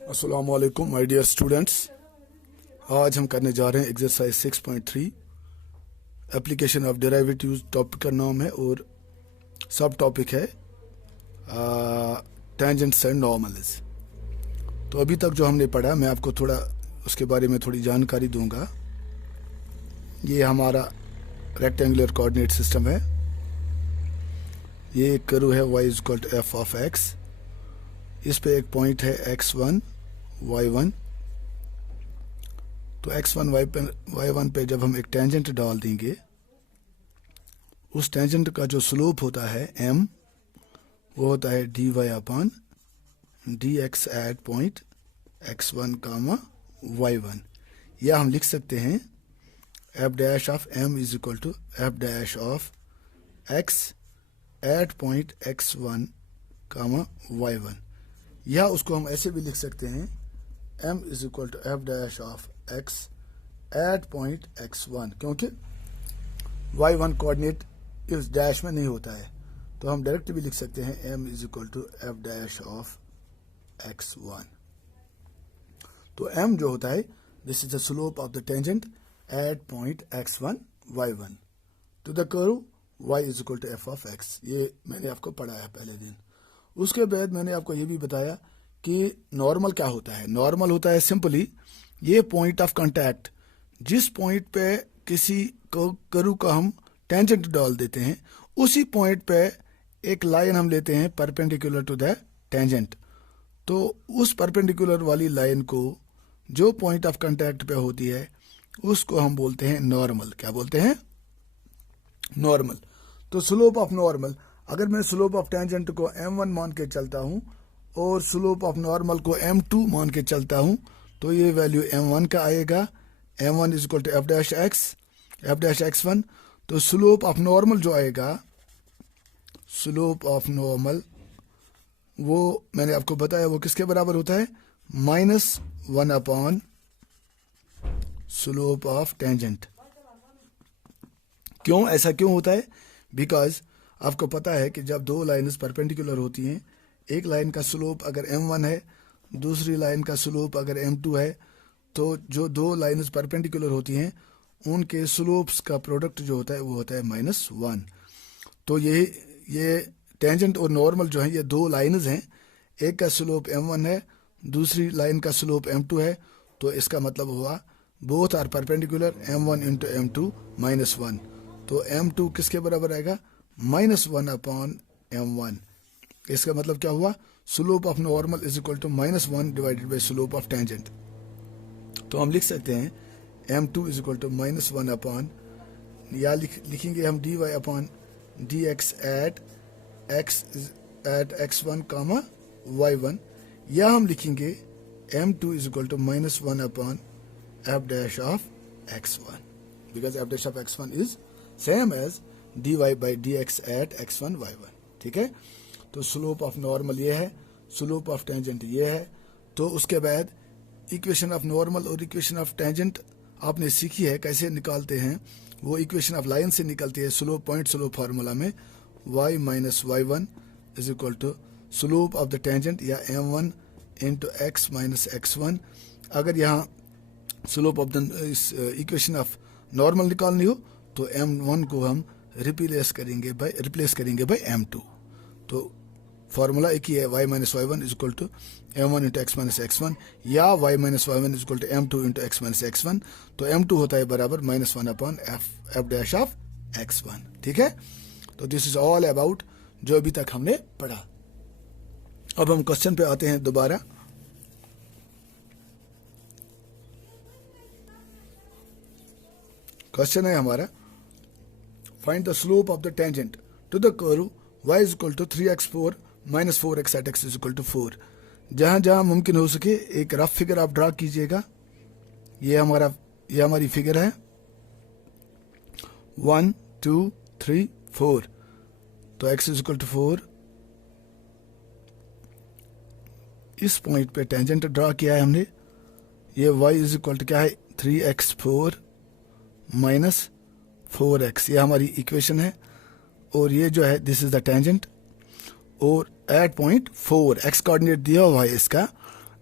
अस्सलाम वालेकुम my dear students. आज हम करने जा रहे हैं exercise 6.3 application of derivatives. Topic का नाम है और सब टॉपिक है टेंजेंट्स एंड नॉर्मल्स। तो अभी तक जो हमने पढ़ा मैं आपको थोड़ा उसके बारे में थोड़ी जानकारी दूंगा। ये हमारा रेक्टेंगुलर कोऑर्डिनेट सिस्टम है। ये एक कर्व है y = f ऑफ x। इस पे एक पॉइंट है x1 y1। तो x1 y1 पे जब हम एक टेंजेंट डाल देंगे, उस टेंजेंट का जो स्लोप होता है m, वो होता है dy/dx eight point x1, y1। या हम लिख सकते हैं f' of m is equal to f' of x at point x1, y1। या उसको हम ऐसे भी लिख सकते हैं m is equal to f' of x at point x1, क्योंकि y1 कोऑर्डिनेट इस डैश में नहीं होता है, तो हम डायरेक्ट भी लिख सकते हैं m is equal to f' of x1। तो m जो होता है, this is the slope of the tangent at point x1, y1 to the curve y is equal to f of x। ये मैंने आपको पढ़ाया पहले दिन। उसके बाद मैंने आपको ये भी बताया कि नॉर्मल क्या होता है। नॉर्मल होता है सिंपली ये पॉइंट ऑफ कांटेक्ट, जिस पॉइंट पे किसी कर्व का हम टेंजेंट डाल देते हैं, उसी पॉइंट पे एक लाइन हम लेते हैं परपेंडिकुलर टू द टेंजेंट। तो उस परपेंडिकुलर वाली लाइन को जो पॉइंट ऑफ कांटेक्ट पे होती है, उसको हम बोलते हैं नॉर्मल। क्या बोलते हैं? नॉर्मल। तो स्लोप ऑफ नॉर्मल, अगर मैं स्लोप ऑफ टेंजेंट को m1 मान के चलता हूं और स्लोप ऑफ नॉर्मल को m2 मान के चलता हूं, तो ये वैल्यू m1 का आएगा। m1 is equal to f'(x1). तो स्लोप ऑफ नॉर्मल जो आएगा, स्लोप ऑफ नॉर्मल, वो मैंने आपको बताया वो किसके बराबर होता है? -1 अपॉन स्लोप ऑफ टेंजेंट। क्यों ऐसा क्यों होता है? बिकॉज आपको पता है कि जब दो लाइन्स परपेंडिकुलर होती हैं, एक लाइन का स्लोप अगर m1 है, दूसरी लाइन का स्लोप अगर m2 है, तो जो दो लाइन्स परपेंडिकुलर होती हैं उनके स्लोप्स का प्रोडक्ट जो होता है वो होता है -1। तो ये टेंजेंट और नॉर्मल जो है, ये दो लाइन्स हैं। एक का स्लोप m1 है, दूसरी लाइन का स्लोप m2 है। तो इसका मतलब हुआ both are perpendicular, m1 into m2 -1। तो m2 किसके बराबर आएगा? -1 अपॉन m1। इसका मतलब क्या हुआ? Slope of normal is equal to -1 divided by slope of tangent. तो हम लिख सकते हैं m2 is equal to -1 upon, या लिखेंगे हम dy upon dx at x1, y1। या हम लिखेंगे m2 is equal to -1 upon f' of x1, because f' of x1 is same as dy by dx at x1, y1। ठीक है? तो slope of normal ये है, स्लोप ऑफ टेंजेंट ये है। तो उसके बाद इक्वेशन ऑफ नॉर्मल और इक्वेशन ऑफ टेंजेंट आपने सीखी है कैसे निकालते हैं। वो इक्वेशन ऑफ लाइन से निकलती है स्लोप पॉइंट स्लोप फार्मूला में, y minus y1 is equal to slope of the tangent, या m1 into x minus x1। अगर यहाँ slope of the equation of normal निकालनी हो तो m1 को हम रिप्लेस करेंगे बाय m2। तो फार्मूला एक ही है, y minus y1 is equal to m1 into x minus x1, या y minus y1 is equal to m2 into x minus x1। तो m2 होता है बराबर -1 अपॉन f' ऑफ x1। ठीक है? तो दिस इज ऑल अबाउट जो अभी तक हमने पढ़ा। अब हम क्वेश्चन पे आते हैं दोबारा। क्वेश्चन है हमारा, find the slope of the tangent to the curve y is equal to 3x4 minus 4x at x is equal to 4। जहां जहां मुमकिन हो सके एक रफ फिगर आप ड्रा कीजिएगा। ये हमारी फिगर है 1 2 3 4। तो x इज इक्वल टू 4, इस पॉइंट पे टेंजेंट ड्रा किया है हमने। ये y इज इक्वल टू क्या है? 3x4 माइनस 4x, ये हमारी इक्वेशन है। और ये जो है दिस इज द टेंजेंट, और एट पॉइंट 4 x कोऑर्डिनेट दिया हुआ है इसका,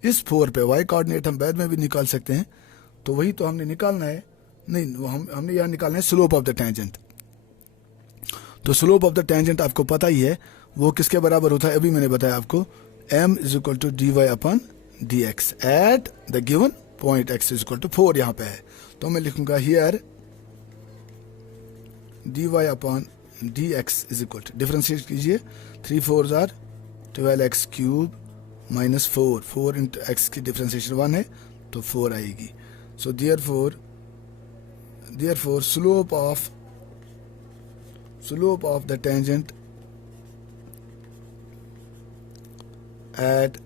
इस 4 पे, y कोऑर्डिनेट हम बाद में भी निकाल सकते हैं, तो वही तो हमने निकालना है। नहीं, वो हमने यहाँ निकालना है स्लोप ऑफ द टेंजेंट। तो स्लोप ऑफ द टेंजेंट आपको पता ही है, वो किसके बराबर होता है, अभी मैंने बताया आपको, m is equal to dy upon dx at the given point x is equal to 4 यहाँ पे है। तो मैं लिखूंगा here dy upon dx is equal to, differentiate कीजिए, 3 4 जार 12x cube minus 4 into x की डिफरेंशिएशन 1 है तो 4 आएगी। So therefore slope of the tangent at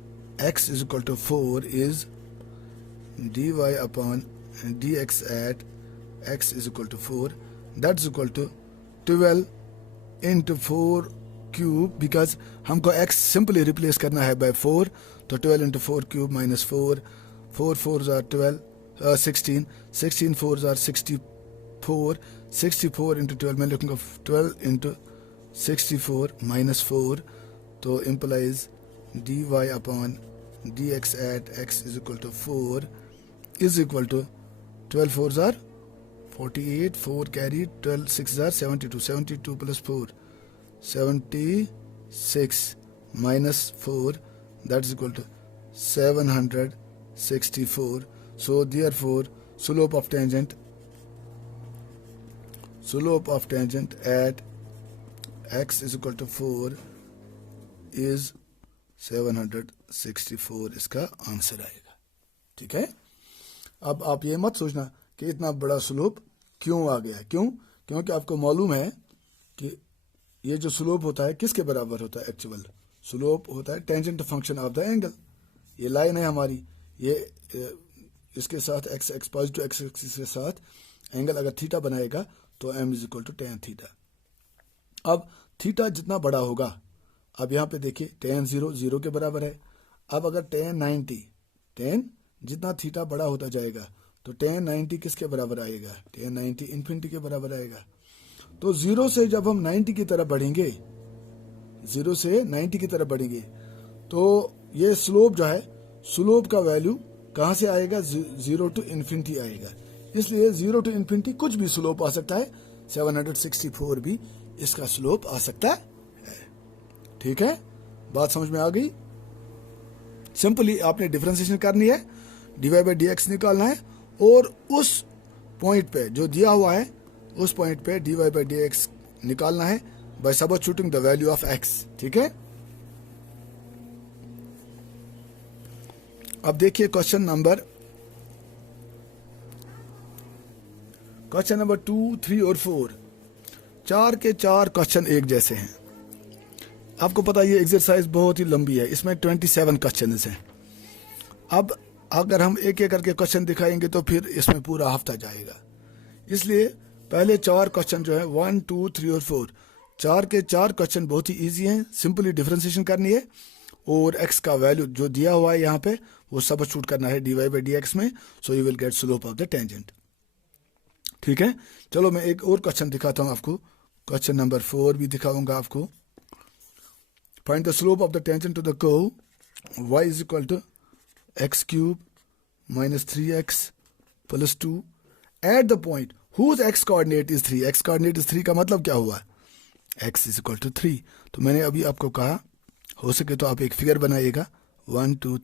x is equal to 4 is dy upon dx at x is equal to 4, that's equal to 12 into 4 cube, because हमको x simply replace करना है bye 4, तो 12 into 4 cube minus 4 4 are 12 16 4 are 64 into 12 मैं लिखूंगा 12 into 64 minus 4, तो implies dy upon dx at x is equal to 4 is equal to 12 4s are 48, 4 carried, 12 6s are 72 plus 4 76 minus 4, that's equal to 764. So therefore slope of tangent at x is equal to 4 is 764 इसका answer आएगा। ठीक है, अब आप ये मत सोचना कि इतना बड़ा स्लोप क्यों आ गया, क्योंकि आपको मालूम है कि ये जो स्लोप होता है किसके बराबर होता है, एक्चुअल स्लोप होता है tangent function of the angle. ये लाइन है हमारी, ये इसके साथ एक्स पॉजिटिव एक्स एक्सिस के साथ एंगल अगर थीटा बनाएगा तो m is equal to tan theta. अब थीटा जितना बड़ा होगा, अब यहाँ पे देखिए tan 0 के बराबर है। अब अगर tan जितना थीटा बड़ा होता जाएगा तो tan 90 किसके बराबर आएगा, tan 90 इन्फिनिटी के बराबर आएगा। तो 0 से जब हम 90 की तरफ बढ़ेंगे, 0 से 90 की तरफ बढ़ेंगे, तो ये स्लोप जो है, स्लोप का वैल्यू कहाँ से आएगा, 0 टू इन्फिनिटी आएगा। इसलिए 0 टू इन्फिनिटी कुछ भी स्लोप आ सकता है, 764 भी इसका स्लोप आ सकता है। ठीक है, बात समझ में आ गई। सिंपली आपने डिफरेंशिएशन करनी है, dy बाई dx निकालना है, और उस पॉइंट पे जो दिया हुआ है उस पॉइंट पे dy बाई dx निकालना है by substituting the value of x। ठीक है, अब देखिए क्वेश्चन नंबर 2, 3 और 4, 4 के 4 क्वेश्चन एक जैसे हैं। आपको पता है ये एक्सरसाइज बहुत ही लंबी है, इसमें 27 क्वेश्चन हैं। अब अगर हम एक एक करके क्वेश्चन दिखाएंगे तो फिर इसमें पूरा हफ्ता जाएगा। इसलिए पहले 4 क्वेश्चन जो है 1, 2, 3 और 4, 4 के 4 क्वेश्चन बहुत ही इजी हैं। सिंपली डिफरेंशिएशन करनी है और x का वैल्यू जो दिया हुआ है यहाँ पे वो सबस्टिट्यूट करना है dy बाई dx में, so you will get slope of the tangent. ठीक है, चलो मैं एक और क्वेश्चन दिखाता हूँ आपको, क्वेश्चन नंबर 4 भी दिखाऊंगा आपको। Find the slope of the tangent to the curve y is equal to x cube minus 3x plus 2 at the point whose x coordinate is 3। x coordinate is 3 का मतलब क्या हुआ, x इज इक्वल टू 3। तो मैंने अभी आपको कहा हो सके तो आप एक फिगर बनाइएगा, 1 2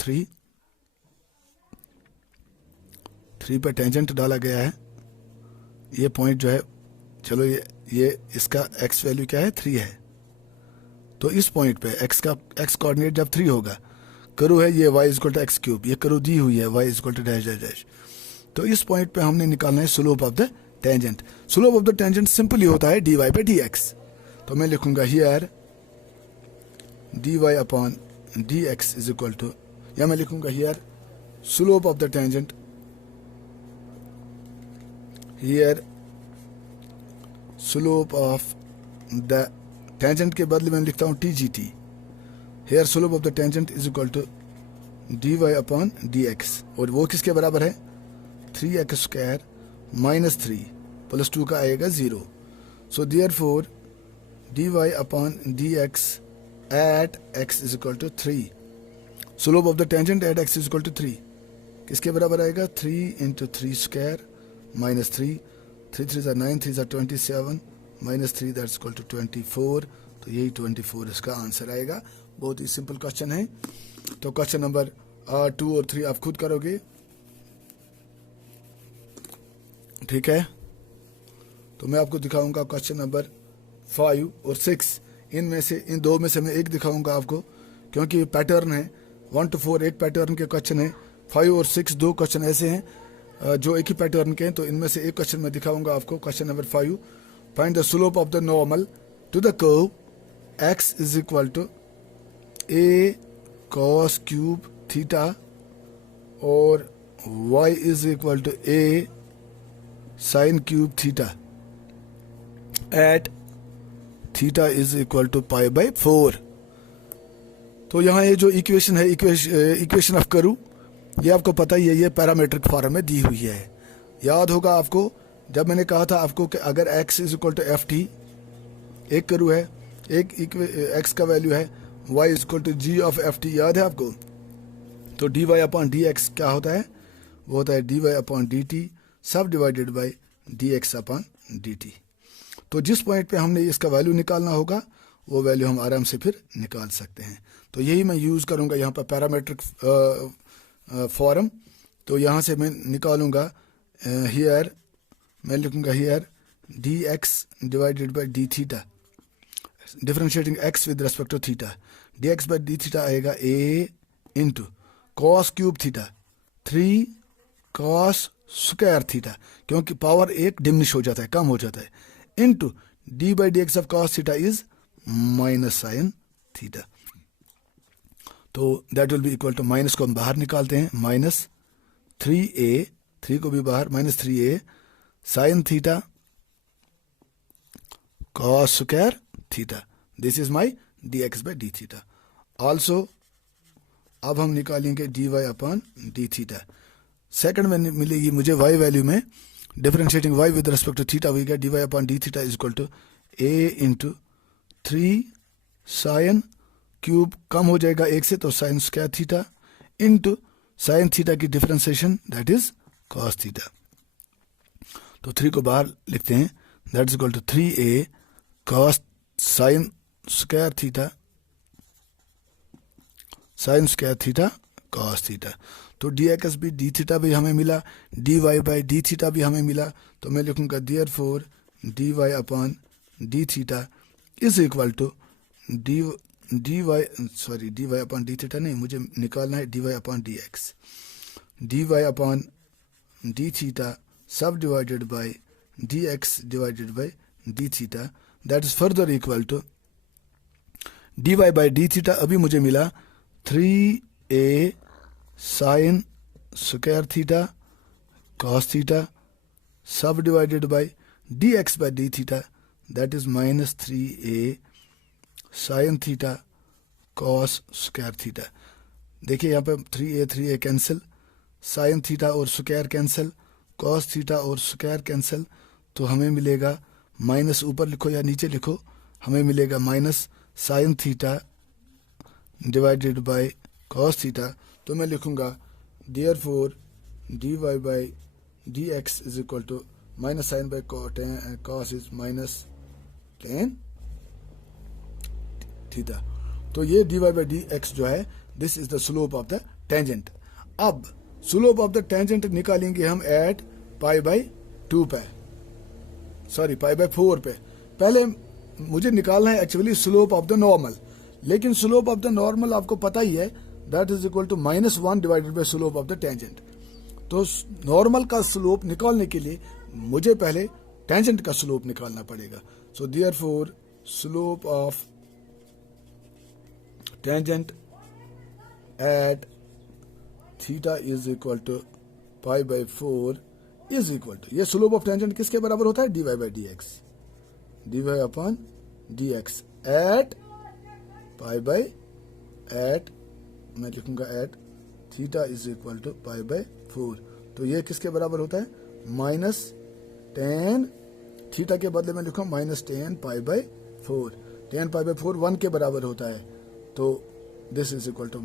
3 पे टेंजेंट डाला गया है। ये पॉइंट जो है, चलो ये इसका x वैल्यू क्या है, 3 है। तो इस पॉइंट पे x कोऑर्डिनेट जब 3 होगा, करू है ये y equal to x cube, ये करू दी हुई है y equal to dash dash dash. तो इस पॉइंट पे हमने निकालना है slope of the tangent. Slope of the tangent simply होता है dy बाई dx। तो मैं लिखूंगा here dy upon dx is equal to, या मैं लिखूंगा here slope of the tangent, here slope of the tangent के बदले में लिखता हूँ tgt। Hair slope of the tangent is equal to dy upon dx, और वो किसके बराबर है, 3x स्क्वायर माइनस 3 प्लस 2 का आएगा 0। So therefore dy upon dx at x is equal to 3। Slope of the tangent at x is equal to 3 किसके बराबर आएगा 3 into 3 square minus 3 3 3 9 3 27 minus 3 that's equal to 24 तो यही 24 इसका आंसर आएगा। बहुत ही सिंपल क्वेश्चन है। तो क्वेश्चन नंबर 2 और 3 आप खुद करोगे, ठीक है। तो मैं आपको दिखाऊंगा क्वेश्चन नंबर 5 और 6, इनमें से इन दो में से मैं एक दिखाऊंगा आपको, क्योंकि पैटर्न है 1 to 4 एक पैटर्न के क्वेश्चन है, 5 और 6 दो क्वेश्चन ऐसे हैं जो एक ही पैटर्न के हैं। तो इनमें से एक क्वेश्चन मैं दिखाऊंगा आपको। Question number 5, find the slope of the normal to the curve x is equal to a cos cube theta और y is equal to a sin cube theta at theta is equal to pi by 4। तो यहाँ ये जो equation है, equation of करू, ये आपको पता ही है, ये पैरामीट्रिक फॉर्म में दी हुई है। याद होगा आपको जब मैंने कहा था आपको कि अगर x is equal to f t, एक करू है, एक x का वैल्यू है, y is equal to g of f t, याद है आपको। तो d y upon d x क्या होता है, वो होता है d y upon d t सब divided by d x upon d t. तो जिस पॉइंट पे हमने इसका वैल्यू निकालना होगा वो वैल्यू हम आराम से फिर निकाल सकते हैं। तो यही मैं यूज़ करूँगा यहाँ पर पैरामीट्रिक फॉर्म। तो यहाँ से मैं निकालूँगा हियर, मैं लिखूँगा here d x divided by d theta, differentiating x with respect to theta, d x by d theta आएगा a into cos cube theta 3 cos square theta, क्योंकि पावर एक डिमिनिश हो जाता है, कम हो जाता है, into d by d x of cos theta is minus sine theta. तो that will be equal to, minus को हम बाहर निकालते हैं, माइनस 3a, 3 को भी बाहर, minus 3a sine theta cos square theta, this is my d x by d theta. Also अब हम निकालेंगे d y upon d theta. Second में मिलेगी मुझे वाई वैल्यू में, differentiating y with respect to theta we get d y upon d theta is equal to a into 3 sine cube, कम हो जाएगा एक से तो sine square theta, into sine theta की differentiation that is cos theta. तो 3 को बाहर लिखते हैं, that is equal to 3a cos sine square theta, sine square theta cos theta. तो डी एक्स भी डी थीटा भी हमें मिला, d y by d theta भी हमें मिला। तो मैं लिखूंगा therefore d y upon d theta is equal to d y upon d theta नहीं, मुझे निकालना है d y upon d x, d y upon d theta सब divided by d x divided by d theta, that is further equal to d y by d theta अभी मुझे मिला 3a sine square theta cos theta सब divided by d x by d theta, that is minus 3a sine theta cos square theta. देखिए यहाँ पे 3a cancel, sine theta और square cancel, cos theta और square cancel, तो हमें मिलेगा minus, ऊपर लिखो या नीचे लिखो, हमें मिलेगा minus sine theta divided by cos theta. तो मैं लिखूंगा therefore d y by d x is equal to minus sine by cos is minus tan theta. तो ये d y by d x जो है this is the slope of the tangent. अब slope of the tangent निकालेंगे हम eight pi by 2 पे, sorry pi by 4 पे। पहले मुझे निकालना है actually slope of the normal, लेकिन स्लोप ऑफ द नॉर्मल आपको पता ही है that is equal to -1 divided by slope of the tangent. तो नॉर्मल का स्लोप निकालने के लिए मुझे पहले टेंजेंट का स्लोप निकालना पड़ेगा। So therefore slope of tangent at theta is equal to pi by 4 is equal to, ये स्लोप ऑफ टेंजेंट किसके बराबर होता है, d y by d x, d y upon d x at pi by at, मैं लिखूंगा at theta is equal to pi by 4। तो ये किसके बराबर होता है, -10 थीटा के बदले में लिखूं -10 पाई बाई 4, 10 पाई बाई 4 1 के बराबर होता है। तो दिस इज इक्वल टू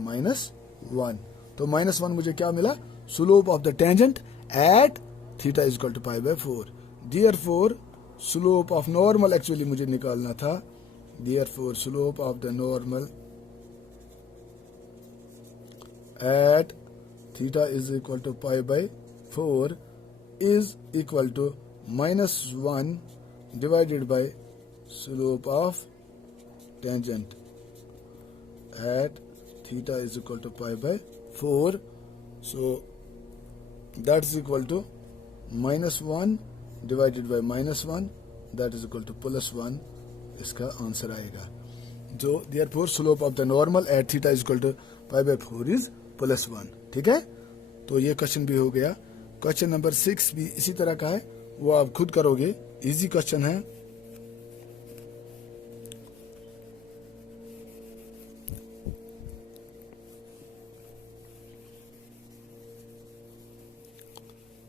1। तो -1 मुझे क्या मिला? Slope of the tangent at theta is equal to pi by 4। Therefore slope of normal actually मुझे निकालना था। Therefore slope of the normal at theta is equal to pi by 4 is equal to -1 divided by slope of tangent at theta is equal to pi by 4. So that is equal to -1 divided by -1, that is equal to +1. इसका answer आएगा जो therefore slope of the normal at theta is equal to pi by 4 is +1। ठीक है, तो ये question भी हो गया। क्वेश्चन नंबर 6 भी इसी तरह का है, वो आप खुद करोगे, इजी क्वेश्चन है।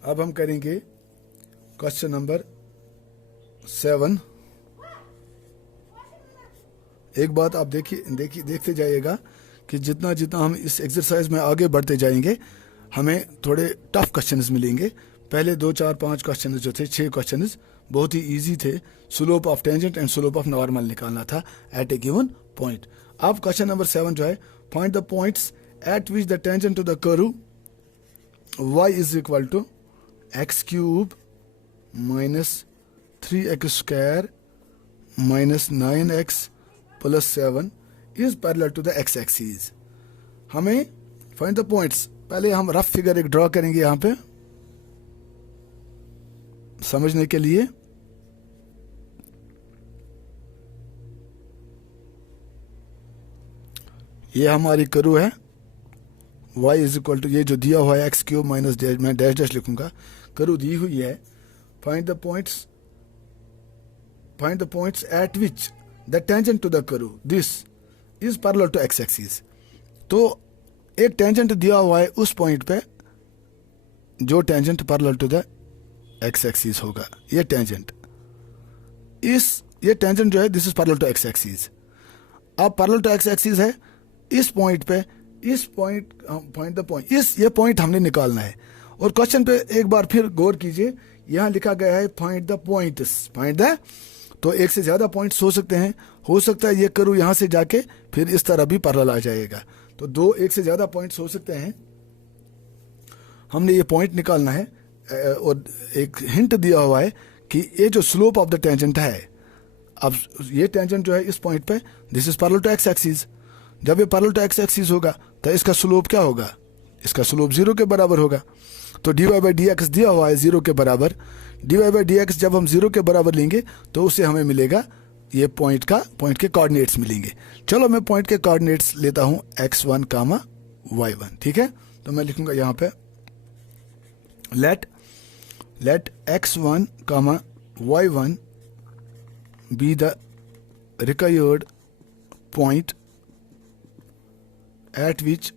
अब हम करेंगे क्वेश्चन नंबर 7। एक बात आप देखते जाइएगा कि जितना जितना हम इस एक्सरसाइज में आगे बढ़ते जाएंगे हमें थोड़े टफ क्वेश्चंस मिलेंगे। पहले 2 4 5 क्वेश्चन जो थे, 6 क्वेश्चन बहुत ही इजी थे। Slope of tangent and slope of normal निकालना था एट ए गिवन पॉइंट। अब क्वेश्चन नंबर 7 जो है, find the points at which the tangent to the curve y is equal to x cube -3x square -9x + 7 is parallel to the x axis. हमें find the points, पहले हम rough figure एक draw करेंगे यहाँ पे समझने के लिए। ये हमारी कर्व है, y इज इक्वल टू, ये जो दिया हुआ है एक्स क्यूब माइनस डैश, मैं डैश डैश लिखूंगा, कर्व दी हुई है। Find the points at which the tangent to the curve this is parallel to x axis. तो एक टेंजेंट दिया हुआ है, उस पॉइंट पे जो tangent parallel to the x axis होगा, ये टेंजेंट जो है this is parallel to x axis. अब पैरेलल टू एक्स एक्सिस है, इस पॉइंट पे, इस पॉइंट फाइंड द पॉइंट, ये पॉइंट हमने निकालना है। और क्वेश्चन पे एक बार फिर गौर कीजिए, यहाँ लिखा गया है फाइंड द पॉइंट्स, तो एक से ज्यादा पॉइंट्स हो सकते हैं। हो सकता है ये कर्व यहाँ से जाके फिर इस तरह भी पैरेलल आ जाएगा, तो एक से ज्यादा पॉइंट्स हो सकते हैं। हमने ये पॉइंट निकालना है और एक हिंट दिया हुआ है कि ये जो स्लोप ऑफ द टेंजेंट है, अब ये टेंजेंट जो है इस पॉइंट पे this is parallel to x axis. जब ये पैरेलल टू एक्स एक्सिस होगा तो इसका स्लोप क्या होगा? इसका स्लोप 0 के बराबर होगा। तो dy/dx दिया हुआ है 0 के बराबर। dy/dx जब हम 0 के बराबर लेंगे तो उससे हमें मिलेगा ये पॉइंट के कोऑर्डिनेट्स मिलेंगे। चलो मैं पॉइंट के कोऑर्डिनेट्स लेता हूं x1, y1। ठीक है, तो मैं लिखूंगा यहाँ पे let x1, y1 be the required point at which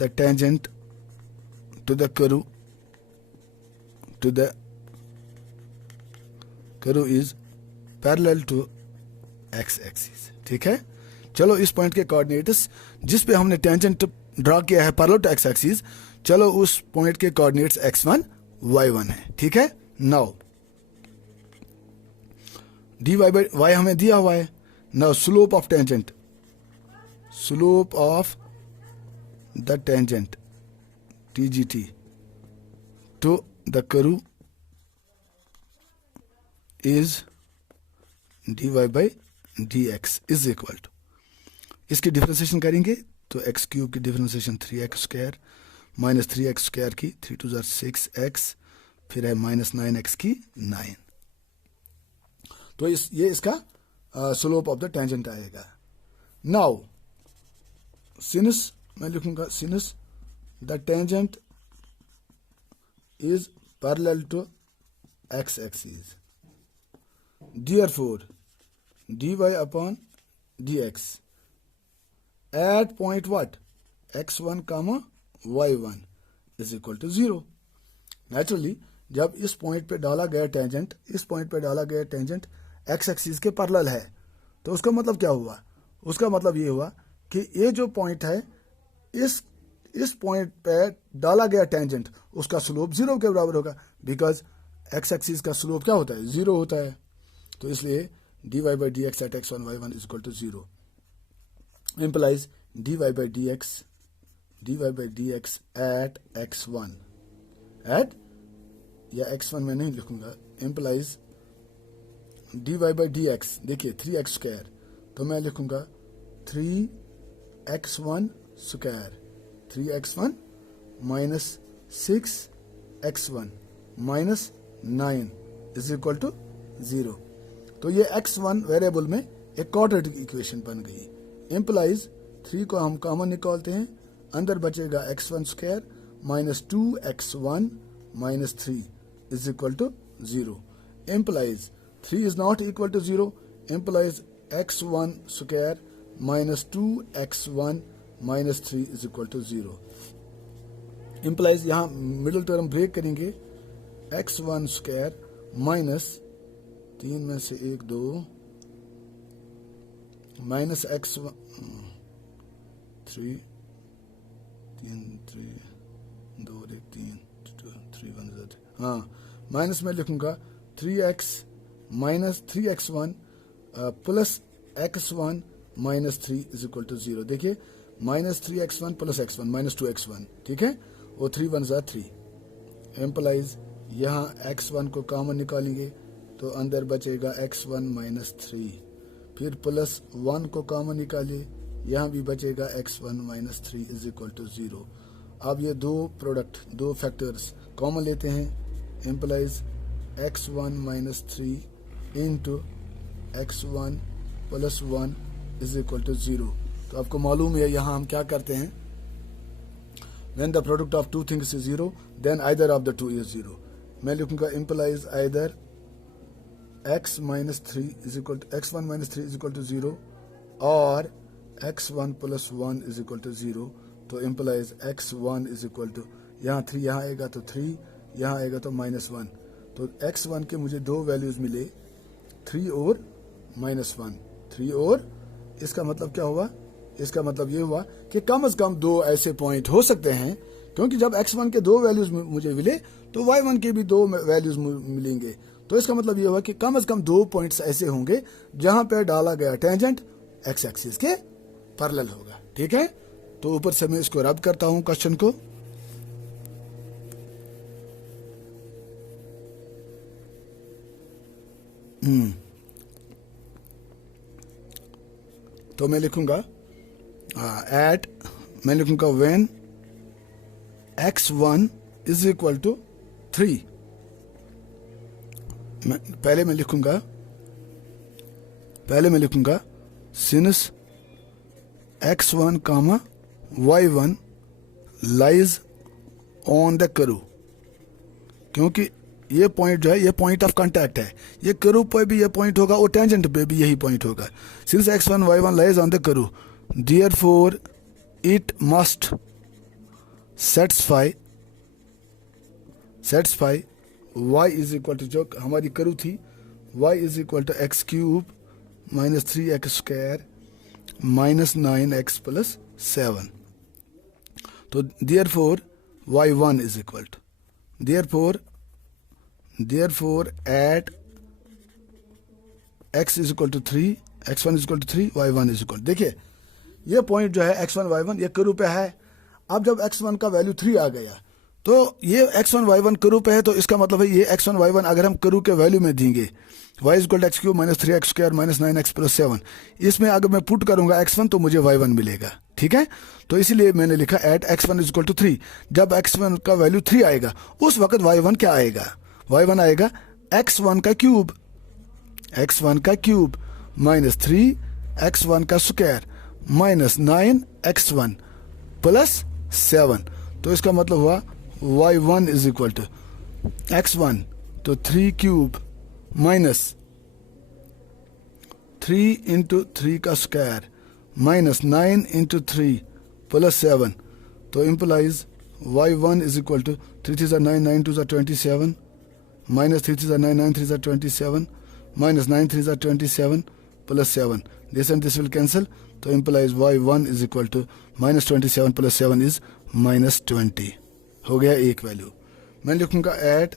the tangent to the curve is parallel to x axis। ठीक है, चलो इस पॉइंट के कोऑर्डिनेट्स जिस पे हमने टेंजेंट ड्रॉ किया है पैरेलल टू एक्स एक्सिस, चलो उस पॉइंट के कोऑर्डिनेट्स x1 y1 है। ठीक है, नाउ dy/y हमें दिया हुआ है। Now slope of the tangent TGT to the curve is dy/dx is equal to, इसकी डिफरेंशिएशन करेंगे तो एक्स क्यूब की differentiation 3x square minus 3x square की 3 × 2 = 6x, फिर है -9x की 9। तो ये इसका स्लोप ऑफ द टेंजेंट आएगा। नाउ सिंस मैं लिखूंगा since the tangent is parallel to x axis, therefore dy/dx at point what x1, y1 is equal to 0। Naturally जब इस पॉइंट पे डाला गया टेंजेंट एक्स एक्सिस के पैरेलल है, तो उसका मतलब क्या हुआ? उसका मतलब ये हुआ कि ये जो पॉइंट है, इस पॉइंट पे डाला गया टेंजेंट, उसका स्लोप 0 के बराबर होगा, बिकॉज एक्स एक्सिस का स्लोप क्या होता है, 0 होता है। तो इसलिए dy by dx at x1 y1 is equal to 0 implies dy by dx at x1 at, या x1 में नहीं लिखूंगा, implies dy by dx, देखिए 3x स्क्वायर, तो मैं लिखूंगा 3x1 square, 3x1 minus 6x1 minus 9 is equal to 0। तो ये x1 वेरिएबल में एक क्वाड्रेटिक इक्वेशन बन गई। इम्प्लाइज 3 को हम कॉमन निकालते हैं, अंदर बचेगा x1 square minus 2x1 minus 3 is equal to 0। Implies 3 is not equal to 0, implies x1 square minus 2x1 minus 3 is equal to 0। Implies यहाँ मिडिल टर्म ब्रेक करेंगे, x1 स्क्वायर माइनस 3 में से 1 2 माइनस x1 3 2 3 1, हाँ minus में लिखूंगा 3x minus 3x1 plus x1 minus 3 is equal to 0। देखिए minus 3x1 plus x1 minus 2x1, ठीक है, वो 3 1 3। एम्प्लाइज यहाँ x1 को कॉमन निकालेंगे तो अंदर बचेगा x1 माइनस 3, फिर प्लस 1 को कॉमन निकालिए, यहाँ भी बचेगा x1 minus 3 is equal to 0। अब ये दो फैक्टर्स कॉमन लेते हैं, implies x1 minus 3 into x1 plus 1 is equal to 0। तो आपको मालूम है यहाँ हम क्या करते हैं, when the product of two things is 0 then either of the two is 0। मैं लिखूंगा implies either x minus 3 is equal to x1 minus 3 is equal to 0 or x1 plus 1 is equal to 0। तो implies x1 is equal to, यहाँ 3 यहाँ आएगा तो 3, यहाँ आएगा तो माइनस 1। तो x1 के मुझे दो वैल्यूज मिले, 3 और माइनस 1, 3 और, इसका मतलब क्या हुआ, इसका मतलब ये हुआ कि कम से कम दो ऐसे पॉइंट हो सकते हैं, क्योंकि जब x1 के दो वैल्यूज मुझे मिले तो y1 के भी दो वैल्यूज मिलेंगे। तो इसका मतलब ये हुआ कि कम से कम दो पॉइंट्स ऐसे होंगे जहां पे डाला गया टेंजेंट x एक्सिस के पैरेलल होगा, ठीक है। तो ऊपर से मैं इसको रब करता हूं क्वेश्चन को। तो मैं लिखूंगा मैं लिखूंगा when x1 is equal to 3, पहले मैं लिखूंगा since x1 comma y1 lies on the curve, क्योंकि ये पॉइंट जो है ये पॉइंट ऑफ कांटेक्ट है, ये कर्व पे भी ये पॉइंट होगा और टेंजेंट पे भी यही पॉइंट होगा। Since x1 y1 lies on the curve, therefore it must satisfy y is equal to, जो हमारी कर्व थी, y is equal to x cube minus 3x square minus 9x plus 7। तो therefore y1 is equal to, therefore at x is equal to 3, x1 is equal to 3, y1 is equal to, देखिए ये point जो है x1 y1 ये curve पे है। अब जब x1 का वैल्यू 3 आ गया तो ये x1 y1 कर्व पे है, तो इसका मतलब है ये x1 y1 अगर हम कर्व के वैल्यू में देंगे y is equal to x cube minus 3x square minus 9x plus 7, इसमें अगर मैं पुट करूंगा x1 तो मुझे y1 मिलेगा, ठीक है। तो इसीलिए मैंने लिखा eight x1 is equal to 3, जब x1 का वैल्यू 3 आएगा उस वक्त y1 क्या आएगा, y1 आएगा x1 का क्यूब माइनस 3x1 का स्क्वायर माइनस 9x1 प्लस 7। तो इसका मतलब हुआ y1 is equal to x1 तो 3 क्यूब माइनस 3 इंटू 3 का स्क्वायर माइनस 9 इंटू 3 प्लस 7। तो implies y1 is equal to 3 3 9 9 2 27 minus 3 3 9 9 3 27 minus 9 3 27 plus 7, this and this will cancel, तो implies y1 is equal to -27 plus 7 is -20। हो गया एक value. मैं लिखूंगा at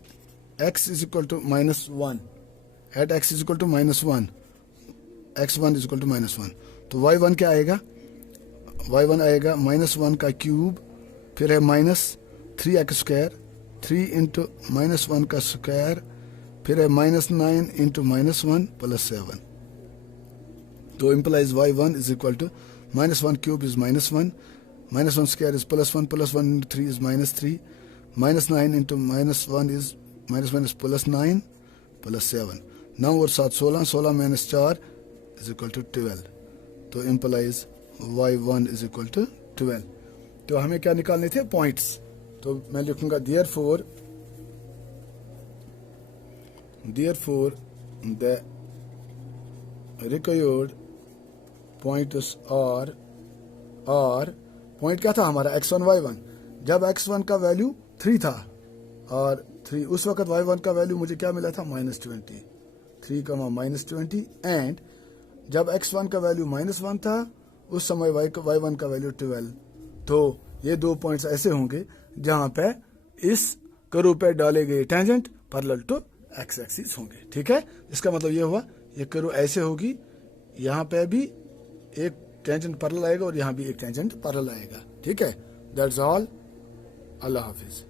x is equal to -1, at x is equal to -1, x1 is equal to -1। तो y1 क्या आएगा? y1 आएगा -1 का क्यूब, फिर है -3x², 3 इंटू -1 का स्क्वायर, फिर है -9 इंटू -1 प्लस 7। तो implies y1 is equal to -1 cube is -1, -1 square is +1, +1 into 3 is -3, -9 into -1 is -1 is +9 plus 7। 9 और 7 16, 16 - 4 इज इक्वल टू 12। तो implies y1 is equal to 12। तो हमें क्या निकालने थे? पॉइंट्स। तो मैं लिखूंगा therefore the required points are point क्या था हमारा? x1 y1। जब x1 का वैल्यू 3 था और 3 उस वक्त y1 का वैल्यू मुझे क्या मिला था? -20, 3, -20। एंड जब x1 का वैल्यू -1 था उस समय y1 का वैल्यू 12। तो ये दो पॉइंट्स ऐसे होंगे जहां पे इस कर्व पे डाले गए tangent parallel to x axis होंगे। ठीक है, इसका मतलब ये हुआ ये कर्व ऐसे होगी, यहाँ पे भी एक टेंजेंट पैरेलल आएगा और यहाँ भी एक टेंजेंट पैरेलल आएगा। ठीक है, दैट्स ऑल। Allah Hafiz.